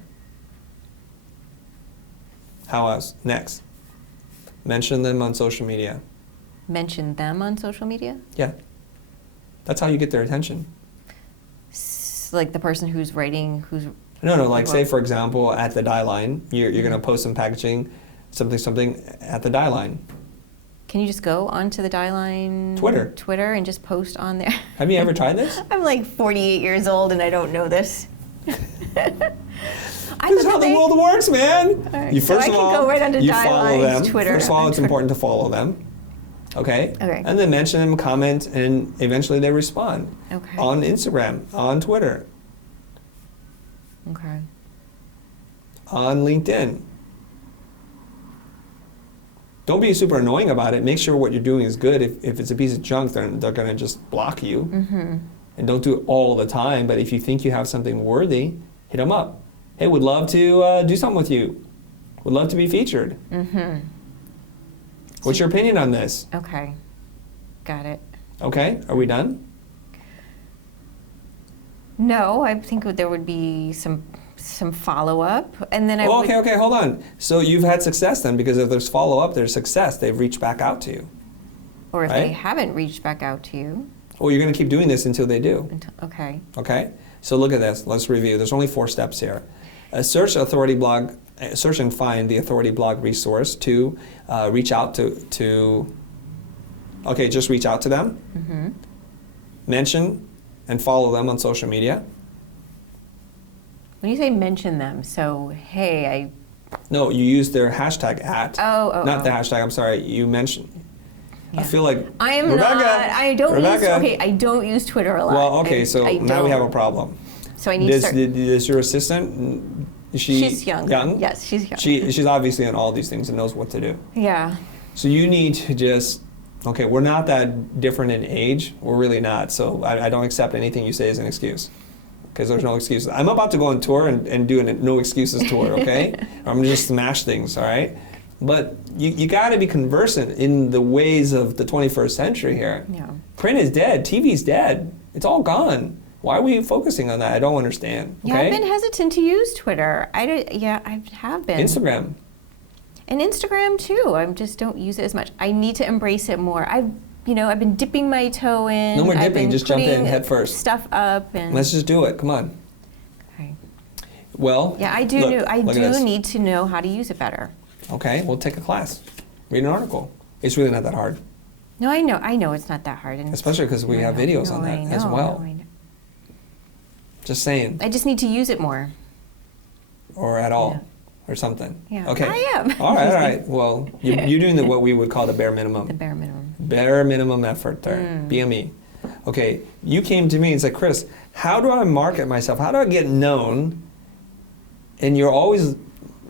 How else? Next. Mention them on social media. Mention them on social media? Yeah. That's how you get their attention. Like the person who's writing, No, like say for example at the die line, you're going to post some packaging, something at the die line. Can you just go onto the die line Twitter and just post on there? Have you ever tried this? I'm like 48 years old and I don't know this. This is how the world works, man. Right. You first of all, go right onto you follow them. Twitter. First of all, it's important to follow them. Okay? And then mention them, comment, and eventually they respond. Okay. On Instagram, on Twitter. Okay. On LinkedIn. Don't be super annoying about it. Make sure what you're doing is good. If it's a piece of junk, they're going to just block you. Mm-hmm. And don't do it all the time. But if you think you have something worthy, hit them up. Hey, would love to do something with you. Would love to be featured. Mm-hmm. What's your opinion on this? Okay. Got it. Okay. Are we done? No, I think there would be some follow-up, and then Okay, hold on. So you've had success then, because if there's follow-up, there's success. They've reached back out to you. Or if they haven't reached back out to you. Well, you're going to keep doing this until they do. Okay. Okay? So look at this. Let's review. There's only 4 steps here. Search and find the authority blog resource. 2, reach out to just reach out to them. Mm-hmm. Mention and follow them on social media. When you say mention them, so hey, No, you use their hashtag at. Not the oh. hashtag, I'm sorry. You mentioned. Yeah. I feel like I am Rebecca, not. I don't Rebecca, use. Okay, I don't use Twitter a lot. Well, okay, so now we have a problem. So I need to start. Does your assistant? She's young. Yes, she's young. She's obviously on all these things and knows what to do. Yeah. So you need to just. Okay, we're not that different in age. We're really not. So I don't accept anything you say as an excuse. Because there's no excuses. I'm about to go on tour and do a no excuses tour, okay? I'm going to just smash things, all right? But you got to be conversant in the ways of the 21st century here. Yeah. Print is dead. TV's dead. It's all gone. Why are we focusing on that? I don't understand. Okay? Yeah, I've been hesitant to use Twitter. I have been. Instagram. And Instagram too. I just don't use it as much. I need to embrace it more. I've been dipping my toe in. No more I've dipping, been just jump in putting head first. Stuff up and Let's just do it. Come on. Okay. Well, yeah, I do. Need to know how to use it better. Okay, we'll take a class. Read an article. It's really not that hard. No, I know it's not that hard. And especially because we have videos on that as well. I know. Just saying. I just need to use it more. Or at all. Or something. Yeah, okay. I am. All right. Well, you're doing what we would call the bare minimum. The bare minimum. Bare minimum effort there. BME. Okay, you came to me and said, Chris, how do I market myself? How do I get known? And you're always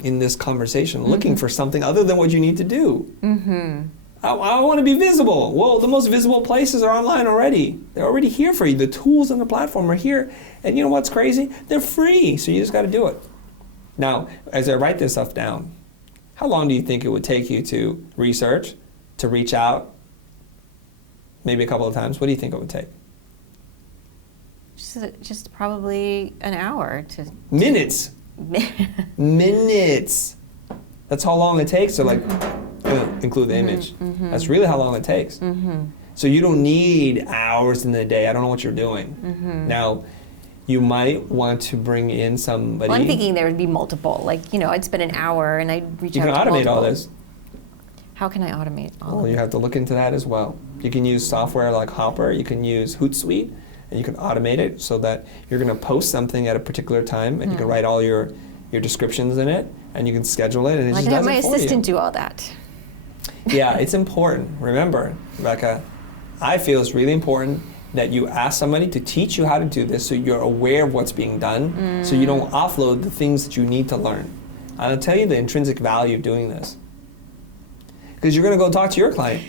in this conversation looking for something other than what you need to do. Mm-hmm. I want to be visible. Well, the most visible places are online already. They're already here for you. The tools on the platform are here. And you know what's crazy? They're free, so you just got to do it. Now, as I write this stuff down, how long do you think it would take you to research, to reach out, maybe a couple of times? What do you think it would take? Just probably an hour to... Minutes. Minutes. That's how long it takes to include the image. That's really how long it takes. So you don't need hours in the day. I don't know what you're doing. Now, you might want to bring in somebody. Well, I'm thinking there would be multiple. I'd spend an hour and I'd reach out to multiple. You can automate all this. How can I automate all of it? You have to look into that as well. You can use software like Hopper. You can use Hootsuite, and you can automate it so that you're going to post something at a particular time, and you can write all your descriptions in it, and you can schedule it, and it just does it for you. I can have my assistant do all that. Yeah, it's important. Remember, Rebecca, I feel it's really important that you ask somebody to teach you how to do this so you're aware of what's being done, so you don't offload the things that you need to learn. I'll tell you the intrinsic value of doing this. Because you're going to go talk to your client,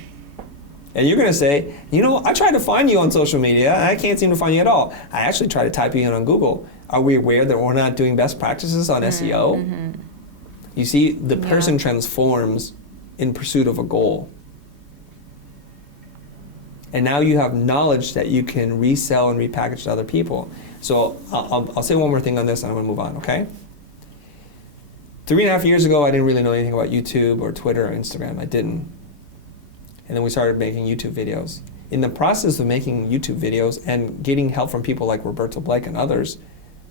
and you're going to say, I tried to find you on social media, and I can't seem to find you at all. I actually tried to type you in on Google. Are we aware that we're not doing best practices on SEO? You see, the person transforms in pursuit of a goal. And now you have knowledge that you can resell and repackage to other people. So I'll say one more thing on this, and I'm going to move on, okay? 3.5 years ago, I didn't really know anything about YouTube or Twitter or Instagram. I didn't. And then we started making YouTube videos. In the process of making YouTube videos and getting help from people like Roberto Blake and others,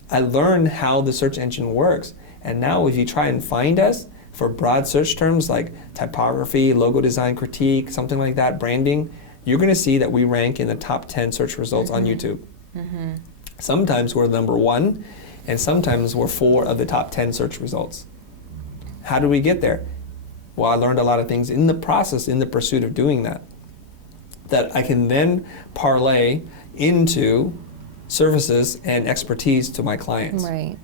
I learned how the search engine works. And now if you try and find us for broad search terms like typography, logo design critique, something like that, branding, you're going to see that we rank in the top 10 search results on YouTube. Sometimes we're number 1, and sometimes we're 4 of the top 10 search results. How do we get there? Well, I learned a lot of things in the process, in the pursuit of doing that I can then parlay into services and expertise to my clients. Right.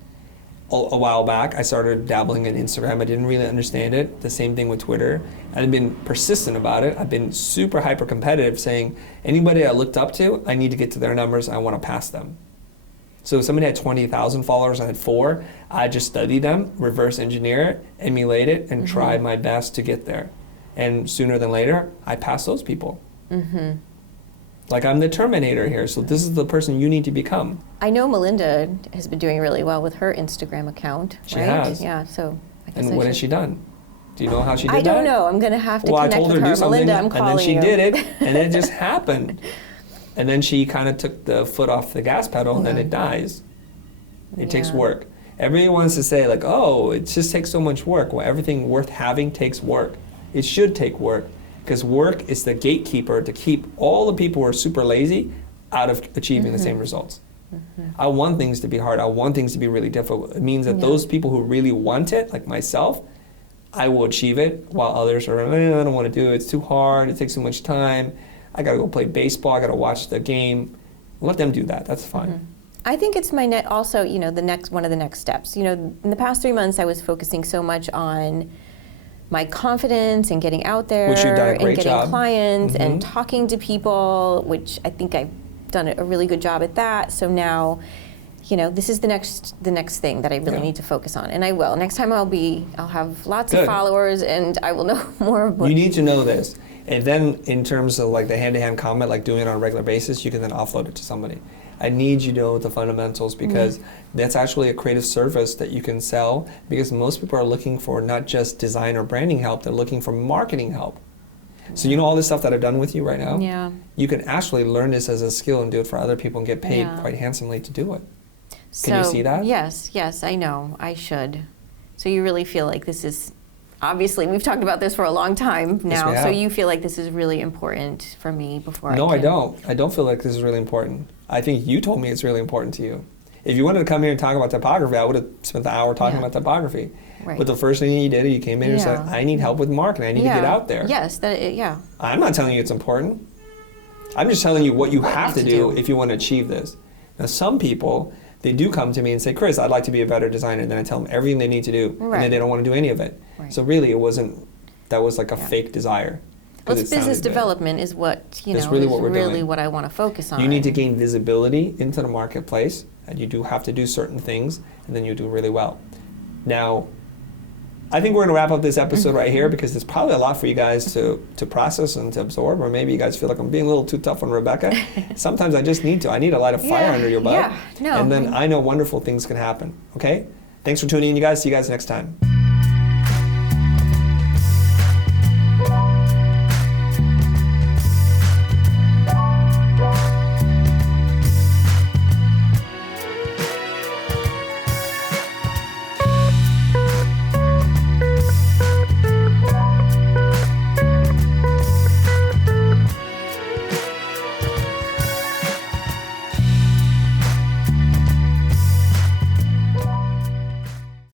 A while back, I started dabbling in Instagram. I didn't really understand it. The same thing with Twitter. I've been persistent about it. I've been super hyper competitive, saying anybody I looked up to, I need to get to their numbers. I want to pass them. So if somebody had 20,000 followers, I had 4. I just study them, reverse engineer it, emulate it, and try my best to get there. And sooner than later, I pass those people. Like I'm the Terminator here, so this is the person you need to become. I know Melinda has been doing really well with her Instagram account, She right? has. Yeah, so I guess And what has she done? Do you know how she did that? I don't know. I'm going to have to Well, I connect told her with to her. do something, Melinda, I'm calling and then she you. did it, and it just happened. And then she kind of took the foot off the gas pedal, and then it dies. It takes work. Everybody wants to say, like, oh, it just takes so much work. Well, everything worth having takes work. It should take work, because work is the gatekeeper to keep all the people who are super lazy out of achieving the same results. I want things to be hard. I want things to be really difficult. It means that those people who really want it, like myself, I will achieve it, while others are, I don't want to do it. It's too hard. It takes too much time. I got to go play baseball. I got to watch the game. Let them do that. That's fine. I think it's one of the next steps. In the past 3 months, I was focusing so much on my confidence and getting out there Which you've done a great and getting job. clients and talking to people, which I think I've done a really good job at that. So now, this is the next thing that I really need to focus on, and I will. Next time I'll have lots of followers, and I will know more of what. You need to know this. And then in terms of like the hand-to-hand combat, like doing it on a regular basis, you can then offload it to somebody. I need you to know the fundamentals because that's actually a creative service that you can sell, because most people are looking for not just design or branding help, they're looking for marketing help. So you know all this stuff that I've done with you right now? Yeah. You can actually learn this as a skill and do it for other people and get paid quite handsomely to do it. Can you see that? Yes, I know. I should. So you really feel like this is, obviously we've talked about this for a long time now, Yes, so you feel like this is really important for me before No, I I don't. I don't feel like this is really important. I think you told me it's really important to you. If you wanted to come here and talk about typography, I would have spent the hour talking about typography. Right. But the first thing you did, you came in and said, I need help with marketing. I need to get out there. Yes, I'm not telling you it's important. I'm just telling you what you have to do if you want to achieve this. Now, some people, they do come to me and say, Chris, I'd like to be a better designer. And then I tell them everything they need to do. And then they don't want to do any of it. Right. So really, it wasn't, that was like a fake desire. Well, it's business development is what, That's really what we're doing. what I want to focus on. You need to gain visibility into the marketplace, and you do have to do certain things, and then you do really well. Now, I think we're going to wrap up this episode right here because there's probably a lot for you guys to process and to absorb, or maybe you guys feel like I'm being a little too tough on Rebecca. Sometimes I just need to. I need a light of fire under your butt. Yeah, no. And then I know wonderful things can happen, okay? Thanks for tuning in, you guys. See you guys next time.